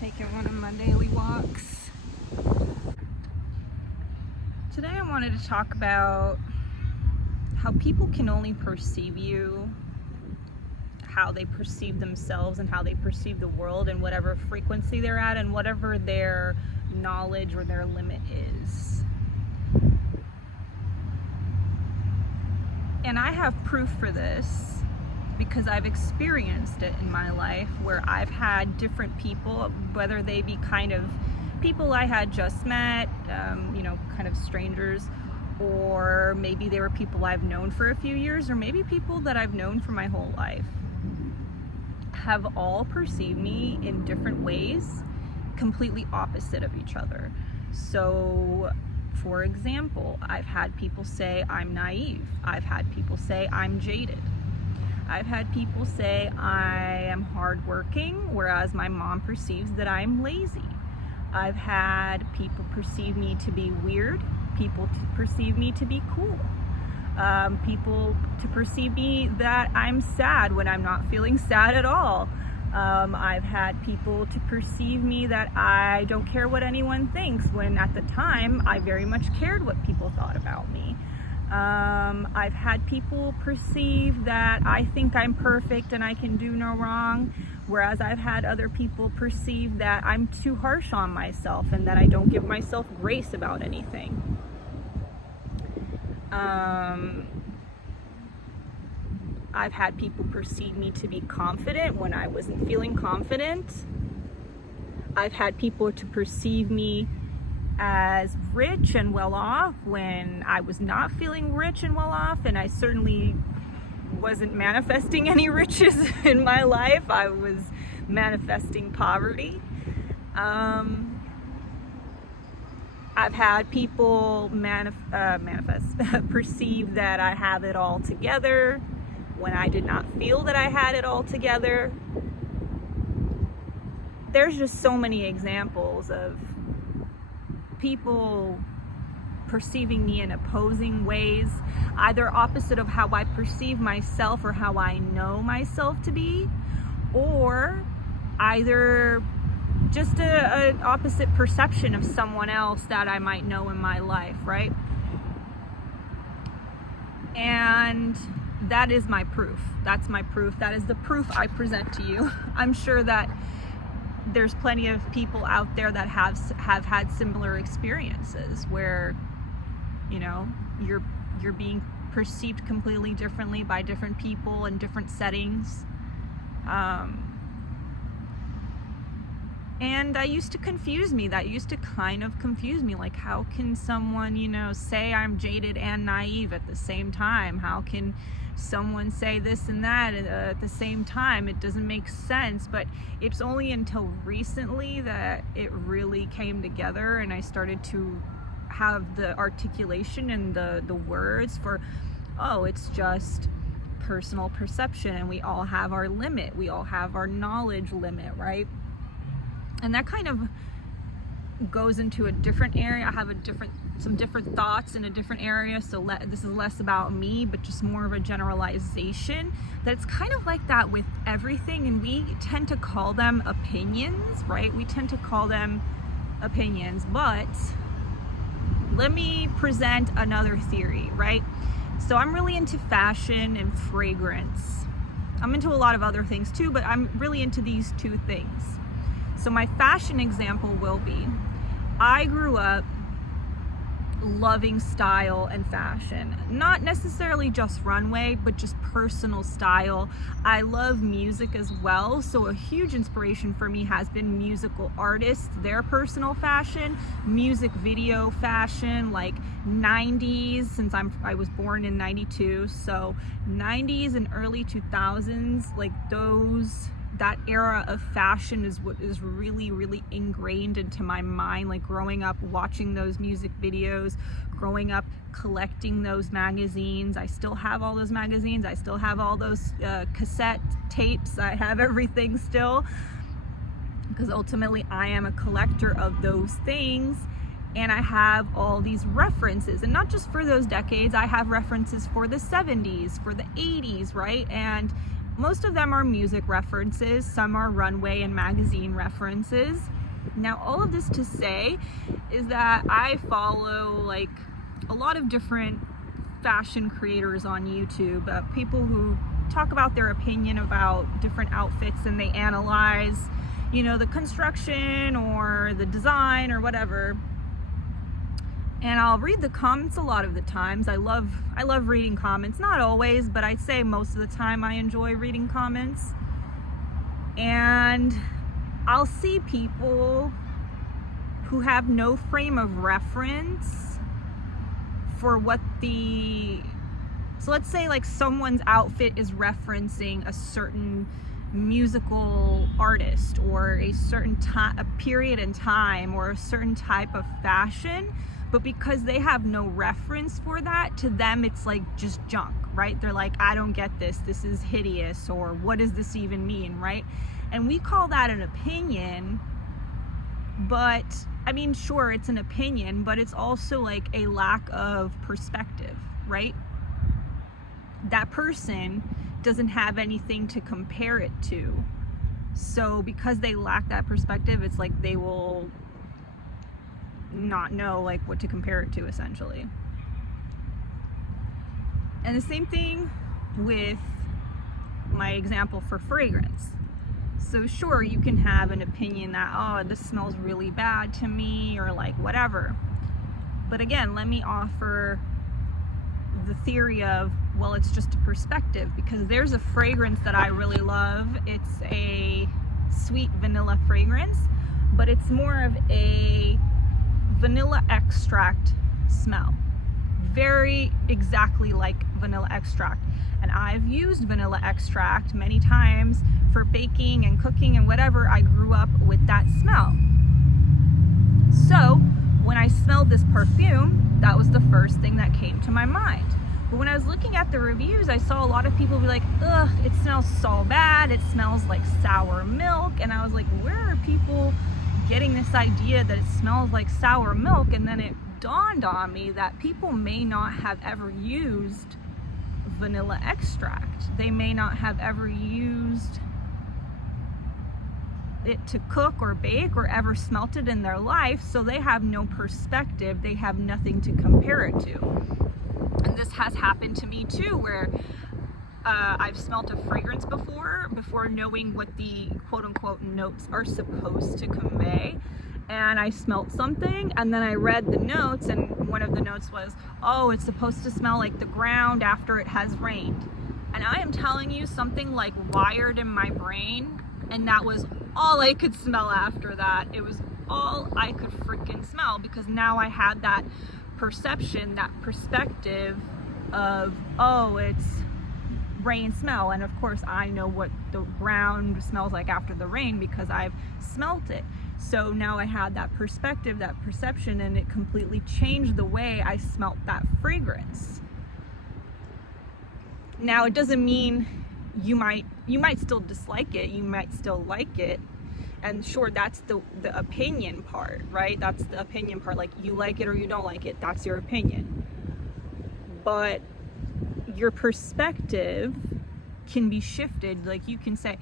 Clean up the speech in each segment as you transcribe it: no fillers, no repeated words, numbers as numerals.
taking one of my daily walks. Today I wanted to talk about how people can only perceive you, how they perceive themselves and how they perceive the world and whatever frequency they're at and whatever their knowledge or their limit is. And I have proof for this because I've experienced it in my life where I've had different people, whether they be kind of people I had just met, kind of strangers, or maybe they were people I've known for a few years, or maybe people that I've known for my whole life, have all perceived me in different ways, completely opposite of each other. So, for example, I've had people say I'm naive. I've had people say I'm jaded. I've had people say I am hardworking, whereas my mom perceives that I'm lazy. I've had people perceive me to be weird, people to perceive me to be cool, people to perceive me that I'm sad when I'm not feeling sad at all. I've had people to perceive me that I don't care what anyone thinks, when at the time I very much cared what people thought about me. I've had people perceive that I think I'm perfect and I can do no wrong, whereas I've had other people perceive that I'm too harsh on myself and that I don't give myself grace about anything. I've had people perceive me to be confident when I wasn't feeling confident. I've had people to perceive me as rich and well off when I was not feeling rich and well off, and I certainly wasn't manifesting any riches in my life. I was manifesting poverty. I've had people perceive that I have it all together when I did not feel that I had it all together. There's just so many examples of people perceiving me in opposing ways, either opposite of how I perceive myself or how I know myself to be, or either just an opposite perception of someone else that I might know in my life, right? And that is my proof. That's my proof. That is the proof I present to you. I'm sure that there's plenty of people out there that have had similar experiences where, you're being perceived completely differently by different people in different settings. And that used to confuse me. That used to kind of confuse me. Like, how can someone, say I'm jaded and naive at the same time? How can someone say this and that at the same time? It doesn't make sense. But it's only until recently that it really came together and I started to have the articulation and the words for, it's just personal perception, and we all have our limit. We all have our knowledge limit, right? And that kind of goes into a different area. I have some different thoughts in a different area. So this is less about me, but just more of a generalization. That's kind of like that with everything. And we tend to call them opinions, right? We tend to call them opinions. But let me present another theory, right? So I'm really into fashion and fragrance. I'm into a lot of other things too, but I'm really into these two things. So my fashion example will be, I grew up loving style and fashion. Not necessarily just runway, but just personal style. I love music as well, so a huge inspiration for me has been musical artists, their personal fashion, music video fashion, like 90s, since I was born in 92, so 90s and early 2000s, like that era of fashion is what is really, really ingrained into my mind. Like growing up watching those music videos, growing up collecting those magazines. I still have all those magazines. I still have all those cassette tapes. I have everything still, because ultimately I am a collector of those things. And I have all these references, and not just for those decades. I have references for the 70s, for the 80s, right? And most of them are music references, some are runway and magazine references. Now, all of this to say is that I follow like a lot of different fashion creators on YouTube, people who talk about their opinion about different outfits, and they analyze, you know, the construction or the design or whatever. And I'll read the comments a lot of the times. I love reading comments. Not always, but I'd say most of the time I enjoy reading comments. And I'll see people who have no frame of reference for what so let's say like someone's outfit is referencing a certain musical artist or a certain time, a period in time, or a certain type of fashion. But because they have no reference for that, to them it's like just junk, right? They're like, I don't get this, this is hideous, or what does this even mean, right? And we call that an opinion, but I mean, sure, it's an opinion, but it's also like a lack of perspective, right? That person doesn't have anything to compare it to. So because they lack that perspective, it's like they will not know like what to compare it to, essentially. And the same thing with my example for fragrance. So sure, you can have an opinion that, oh, this smells really bad to me, or like whatever. But again, let me offer the theory of, well, it's just a perspective, because there's a fragrance that I really love. It's a sweet vanilla fragrance, but it's more of a vanilla extract smell, very exactly like vanilla extract. And I've used vanilla extract many times for baking and cooking and whatever. I grew up with that smell. So when I smelled this perfume, that was the first thing that came to my mind. But when I was looking at the reviews, I saw a lot of people be like, ugh, it smells so bad, it smells like sour milk. And I was like, where are people getting this idea that it smells like sour milk? And then it dawned on me that people may not have ever used vanilla extract. They may not have ever used it to cook or bake, or ever smelt it in their life, so they have no perspective. They have nothing to compare it to. And this has happened to me too, where I've smelt a fragrance before knowing what the quote-unquote notes are supposed to convey. And I smelt something, and then I read the notes, and one of the notes was, oh, it's supposed to smell like the ground after it has rained. And I am telling you, something like wired in my brain, and that was all I could smell after that. It was all I could freaking smell, because now I had that perception, that perspective of, oh, it's rain smell. And of course I know what the ground smells like after the rain because I've smelt it. So now I had that perspective, that perception, and it completely changed the way I smelt that fragrance. Now, it doesn't mean you might still dislike it, you might still like it. And sure, that's the opinion part, right? That's the opinion part. Like, you like it or you don't like it, that's your opinion. But your perspective can be shifted. Like, you can say,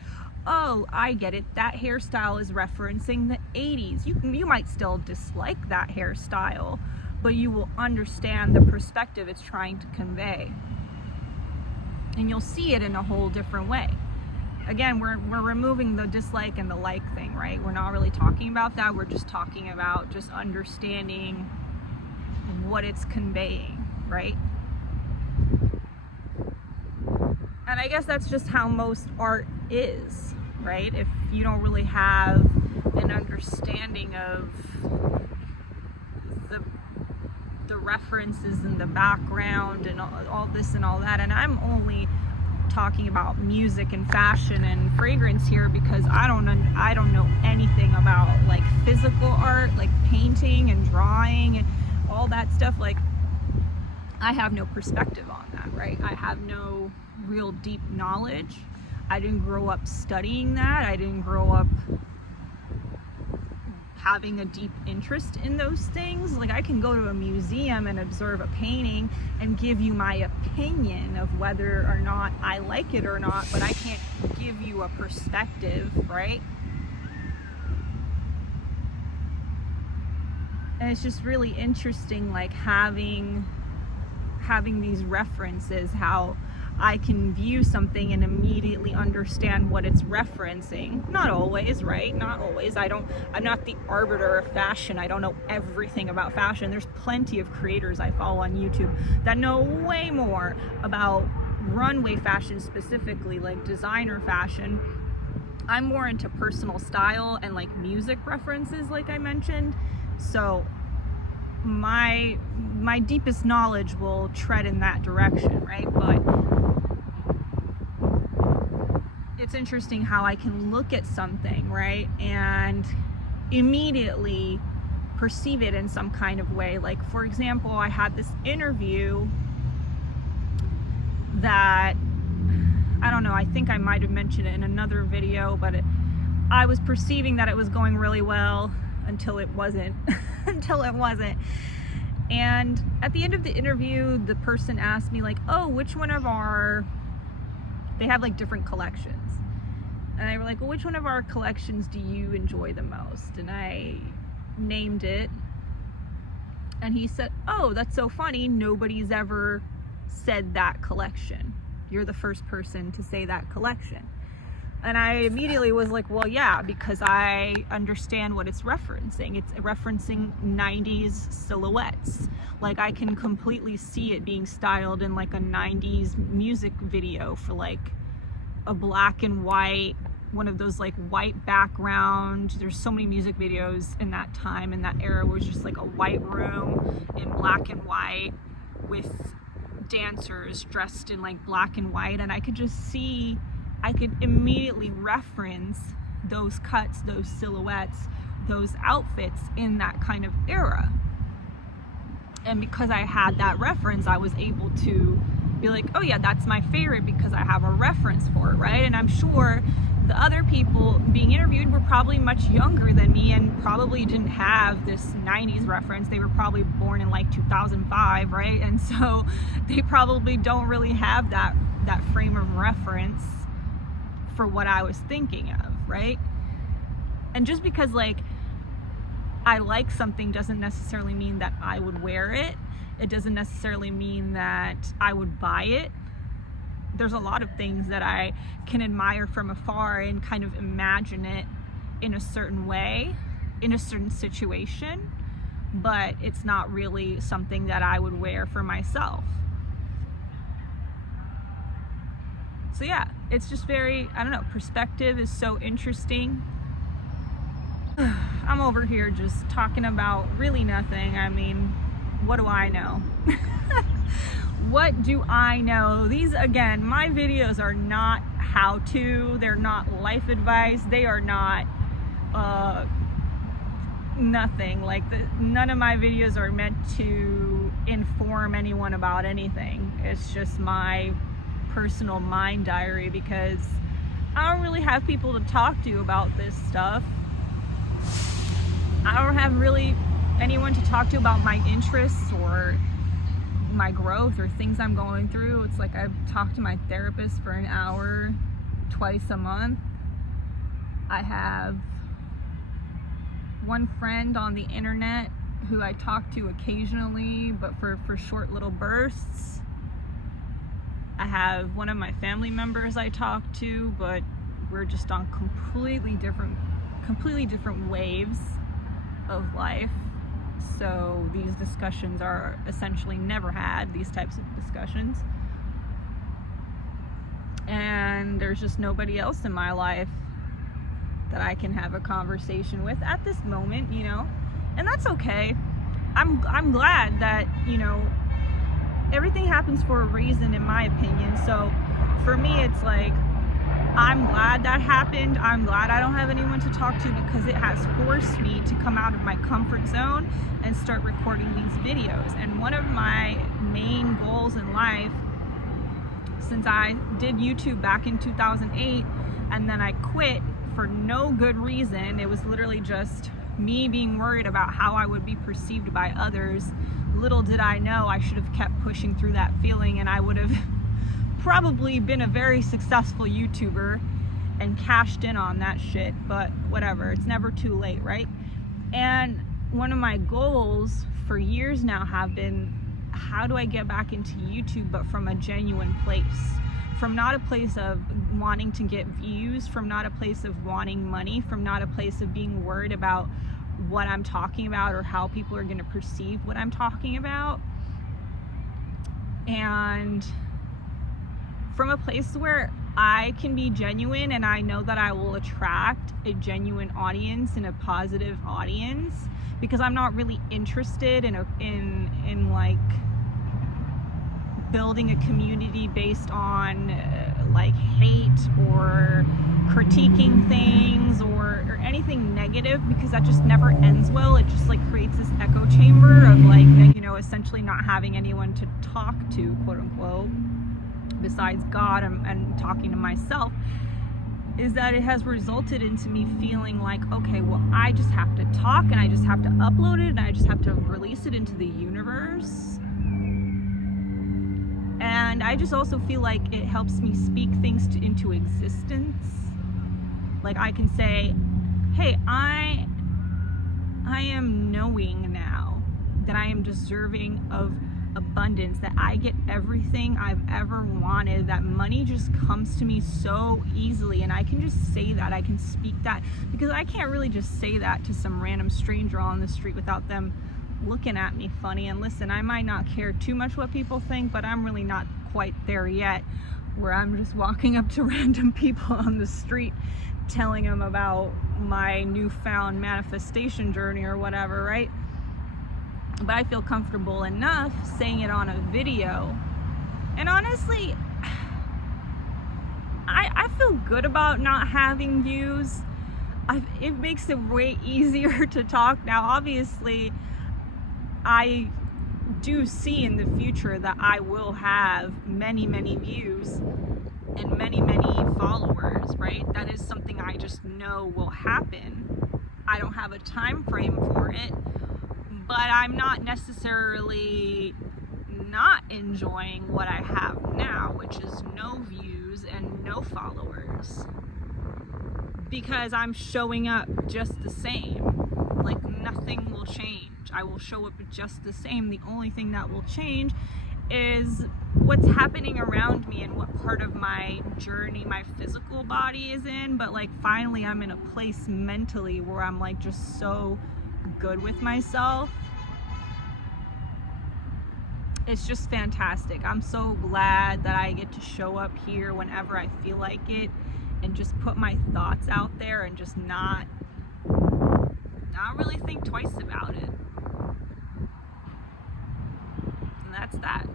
oh, I get it, that hairstyle is referencing the 80s. You might still dislike that hairstyle, but you will understand the perspective it's trying to convey. And you'll see it in a whole different way. Again, we're removing the dislike and the like thing, right? We're not really talking about that. We're just talking about just understanding what it's conveying, right? And I guess that's just how most art is, right? If you don't really have an understanding of the references and the background and all this and all that. And I'm only talking about music and fashion and fragrance here because I don't know anything about like physical art, like painting and drawing and all that stuff. Like, I have no perspective on that, right? I have no real deep knowledge. I didn't grow up studying that. I didn't grow up having a deep interest in those things. Like I can go to a museum and observe a painting and give you my opinion of whether or not I like it or not, but I can't give you a perspective, right? And it's just really interesting, like having these references, how I can view something and immediately understand what it's referencing. Not always, right? Not always. I'm not the arbiter of fashion. I don't know everything about fashion. There's plenty of creators I follow on YouTube that know way more about runway fashion specifically, like designer fashion. I'm more into personal style and like music references, like I mentioned. So my deepest knowledge will tread in that direction, right? But it's interesting how I can look at something, right, and immediately perceive it in some kind of way. Like, for example, I had this interview that, I don't know, I think I might have mentioned it in another video, but I was perceiving that it was going really well until it wasn't. Until it wasn't. And at the end of the interview, the person asked me, like, oh, which one of our, they have like different collections. And they were like, well, which one of our collections do you enjoy the most? And I named it. And he said, oh, that's so funny. Nobody's ever said that collection. You're the first person to say that collection. And I immediately was like, well, yeah, because I understand what it's referencing. It's referencing 90s silhouettes. Like I can completely see it being styled in like a 90s music video for like a black and white, one of those like white background. There's so many music videos in that time, in that era, where it was just like a white room in black and white with dancers dressed in like black and white. And I could just see, I could immediately reference those cuts, those silhouettes, those outfits in that kind of era. And because I had that reference, I was able to be like, oh yeah, that's my favorite because I have a reference for it, right? And I'm sure the other people being interviewed were probably much younger than me and probably didn't have this 90s reference. They were probably born in like 2005, right? And so they probably don't really have that frame of reference for what I was thinking of, right? And just because like I like something doesn't necessarily mean that I would wear it. It doesn't necessarily mean that I would buy it. There's a lot of things that I can admire from afar and kind of imagine it in a certain way, in a certain situation, but it's not really something that I would wear for myself. So yeah, it's just very, I don't know, perspective is so interesting. I'm over here just talking about really nothing. I mean, what do I know? What do I know? These, again, my videos are not how-to, they're not life advice, they are not nothing. Like, none of my videos are meant to inform anyone about anything. It's just my personal mind diary because I don't really have people to talk to about this stuff. I don't have really anyone to talk to about my interests or my growth or things I'm going through. It's like I talk to my therapist for an hour twice a month. I have one friend on the internet who I talk to occasionally, but for short little bursts. I have one of my family members I talk to, but we're just on completely different waves of life. So these discussions are essentially never had, these types of discussions. And there's just nobody else in my life that I can have a conversation with at this moment, you know, and that's okay. I'm glad that, you know, everything happens for a reason, in my opinion. So for me, it's like, I'm glad that happened. I'm glad I don't have anyone to talk to because it has forced me to come out of my comfort zone and start recording these videos. And one of my main goals in life, since I did YouTube back in 2008 and then I quit for no good reason, it was literally just me being worried about how I would be perceived by others, little did I know I should have kept pushing through that feeling, and I would have probably been a very successful YouTuber and cashed in on that shit. But whatever, it's never too late, right? And one of my goals for years now have been, how do I get back into YouTube, but from a genuine place, from not a place of wanting to get views, from not a place of wanting money, from not a place of being worried about what I'm talking about or how people are going to perceive what I'm talking about, and from a place where I can be genuine, and I know that I will attract a genuine audience and a positive audience, because I'm not really interested in like building a community based on like hate or critiquing things or anything negative, because that just never ends well. It just like creates this echo chamber of like, you know, essentially not having anyone to talk to, quote unquote, besides God, and talking to myself. Is that it has resulted into me feeling like, okay, well, I just have to talk, and I just have to upload it, and I just have to release it into the universe. And I just also feel like it helps me speak things into existence. Like I can say, hey, I am knowing now that I am deserving of abundance, that I get everything I've ever wanted, that money just comes to me so easily, and I can just say that, I can speak that, because I can't really just say that to some random stranger on the street without them looking at me funny. And listen, I might not care too much what people think, but I'm really not quite there yet where I'm just walking up to random people on the street telling them about my newfound manifestation journey or whatever, right? But I feel comfortable enough saying it on a video. And honestly, I feel good about not having views. It makes it way easier to talk now. Obviously, I do see in the future that I will have many, many views and many, many followers, right? That is something I just know will happen. I don't have a time frame for it, but I'm not necessarily not enjoying what I have now, which is no views and no followers, because I'm showing up just the same. Like nothing will change. I will show up just the same. The only thing that will change is what's happening around me and what part of my journey my physical body is in. But like finally I'm in a place mentally where I'm like just so good with myself. It's just fantastic. I'm so glad that I get to show up here whenever I feel like it and just put my thoughts out there and just not really think twice about it. And that's that.